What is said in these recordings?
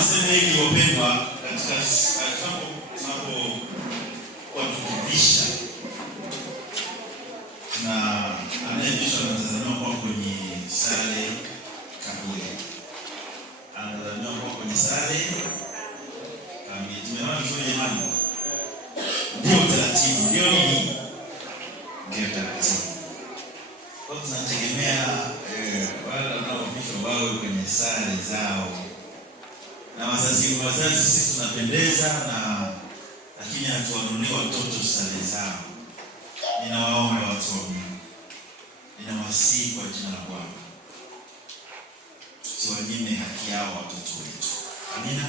niseme hivi wapendwa, katika tunapokuwa tukivisha na anayevishwa anatazamiwa kuwa kwenye sare kamili, anatazamiwa kuwa kwenye sare kamili. Tumeona vizuri jamani? Ndio taratibu, ndio nini? Ndio taratibu. Kwa tunategemea wale wanaovishwa wawe kwenye sare zao. Na wazazi sisi tunapendeza lakini hatuwanunulie watoto sare zao. Ninawaomba watu wa Mungu, ninawasihi kwa jina la Bwana, tusiwanyime haki yao watoto wetu. Amina.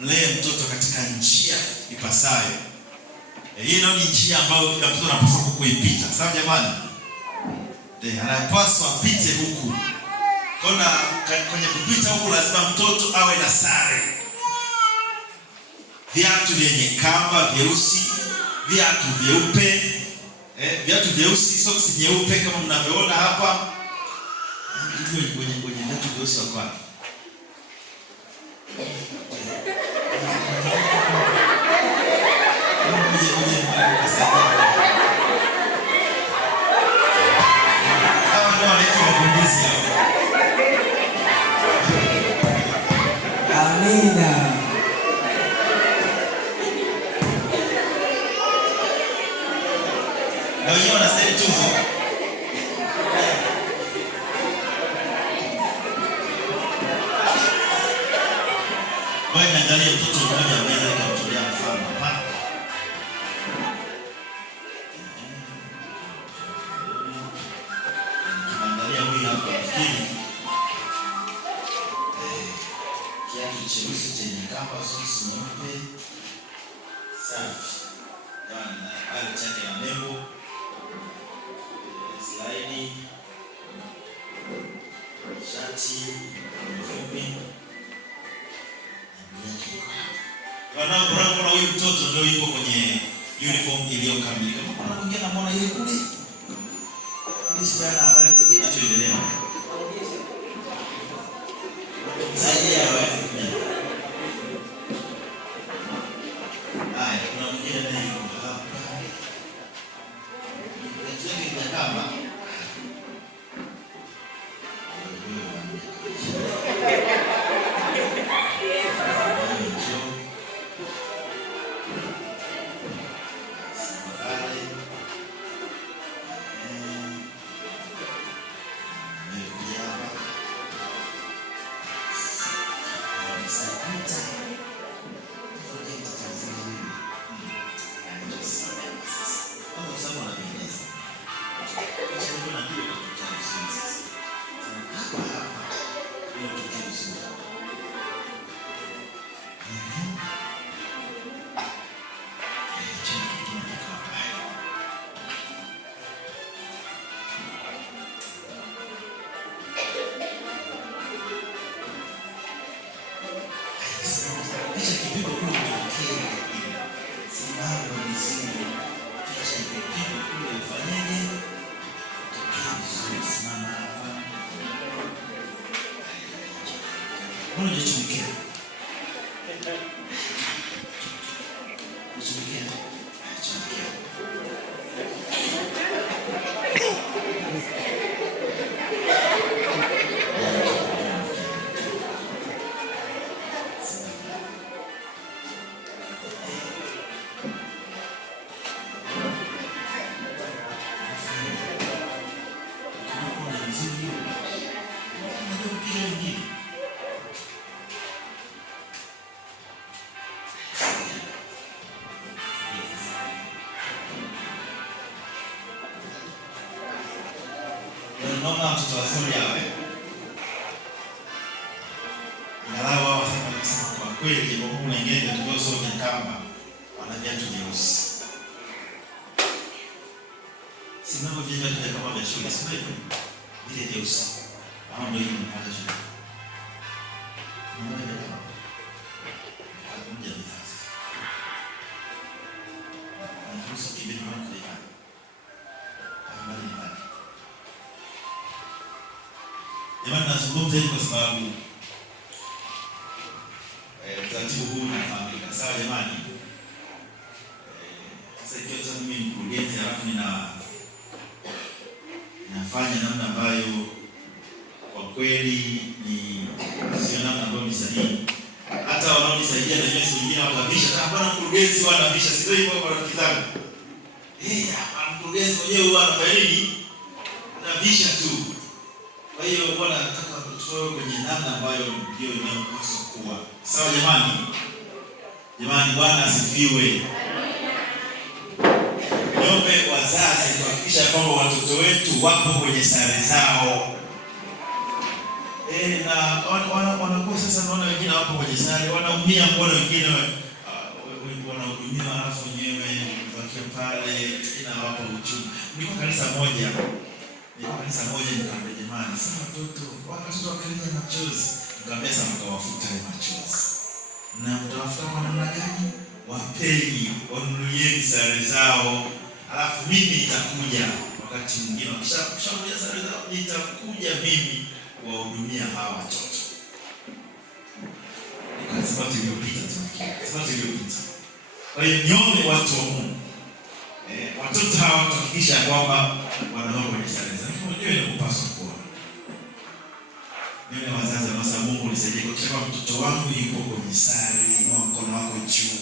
Mlee mtoto katika njia ipasayo. Hiyo ni njia ambayo kila mtoto anapaswa kuipita. Sawa jamani? Anapaswa apite huku. Kwenye kupita huku lazima mtoto awe na sare. Viatu vyenye kamba vyeusi, viatu vyeupe, viatu vyeusi, soksi nyeupe kama mnavyoona hapa. Hivi kwenye viatu vyeusi wako wapi? Amina. Na wenyewe wanastahili tuzo. Wewe niangalie mtoto mmoja ambaye anatolea mfano hapa. Tunaangalia huyu hapa nafikiri. Kiatu cheusi chenye kamba, soksi nyeupe. Safi. Jamani, na pale chake na nembo. Slide. Shati. Mfupi. Wanaona huyu mtoto ndio yuko kwenye uniform iliyokamilika. Kama mwingine anaona ile kule. Ni sura ya habari kinachoendelea. Saidia wewe. Haya, kuna mwingine naye yuko hapa. Tunataka ni kama unajichukia. Naona watoto wazuri hawa. Ingawa wao wanasema kwa kweli Mungu mwingine ndio sote kama wana viatu vyeusi. Simama viatu kama vya shule, sio hivyo? Vile vyeusi. Ama ndio hiyo unapata shule. Mmoja kama. Mmoja ni fast. Anaruhusu kibibi mmoja. Jamani, nazungumza hivi kwa sababu utaratibu huu unafahamika. Sawa jamani? Sasa ikiwa mimi ni mkurugenzi halafu nafanya namna ambayo kwa kweli ni sio namna ambayo ni sahihi. Hata wanaonisaidia na jinsi wengine watavisha, na hapana mkurugenzi wanavisha, sio hivyo kwa rafiki zangu. Mkurugenzi mwenyewe huwa anafanya nini? Anavisha tu. Kwa hiyo bwana nataka tutoe kwenye namna ambayo ndio inayopaswa kuwa. Sawa jamani? Jamani, Bwana asifiwe. Niombe wazazi kuhakikisha kwamba watoto wetu wapo kwenye sare zao. Na wanakuwa sasa, naona wengine wapo kwenye sare, wanaumia, mbona wengine wanahudumiwa alafu wenyewe wakiwa pale inawapa uchungu. Niko kanisa moja nikamwambia jamani, sasa watoto wakalia machozi, nikamwambia sasa mtawafuta ile machozi. Na mtawafuta kwa namna gani? Wapeni, wanunulieni sare zao. Alafu mimi nitakuja wakati mwingine wakishakuja sare zao, nitakuja mimi kuwahudumia hawa watoto. Nikasema iliyopita. Kwa hiyo niombe watu wa Mungu, watoto hawa tuhakikisha kwamba wanaona kwenye sare zao. Ndio inapaswa kuwa. Mimi wazazi wa Mungu nisaidie kwa mtoto wangu yuko kwenye sare, inua mkono wako juu.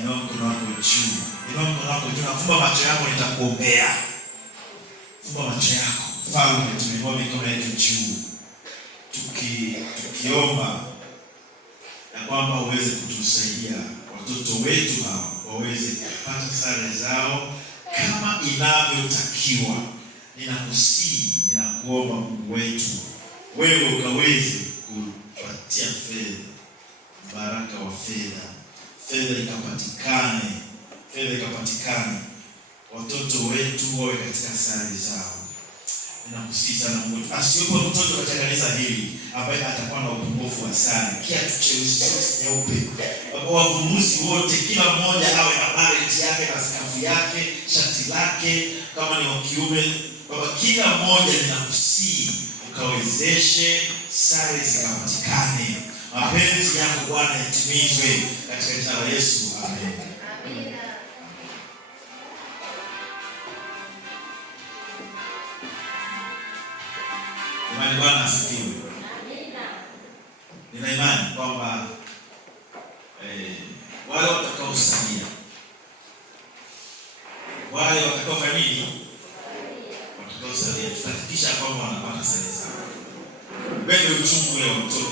Inua mkono wako juu. Fumba macho yako, nitakuombea. Fumba macho yako. Mfalme, tumeinua mikono yetu juu. Tukiomba ya kwamba uweze kutusaidia watoto wetu hawa waweze kupata sare zao kama inavyotakiwa. Ninakusihi, ninakuomba Mungu wetu, wewe ukaweze kupatia fedha, baraka wa fedha ikapatikane, watoto wetu wawe katika sare zao. Ninakusihi sana Mungu, asiwepo mtoto katika kanisa hili ambaye atakuwa na upungufu wa sare, kiatu cheusi, nyeupe. Wavumbuzi wote, kila mmoja awe na beret yake na skafu yake, shati lake, kama ni wa kiume. Baba, kila mmoja ninakusihi ukawezeshe sare zikapatikane. Mapenzi yako Bwana yatimizwe katika jina la Yesu. Amen. Imani, Bwana asifiwe. Nina imani kwamba wale watakaosalia, tutahakikisha kwamba wanapata sare zao. Bebe uchungu ule wa mtoto.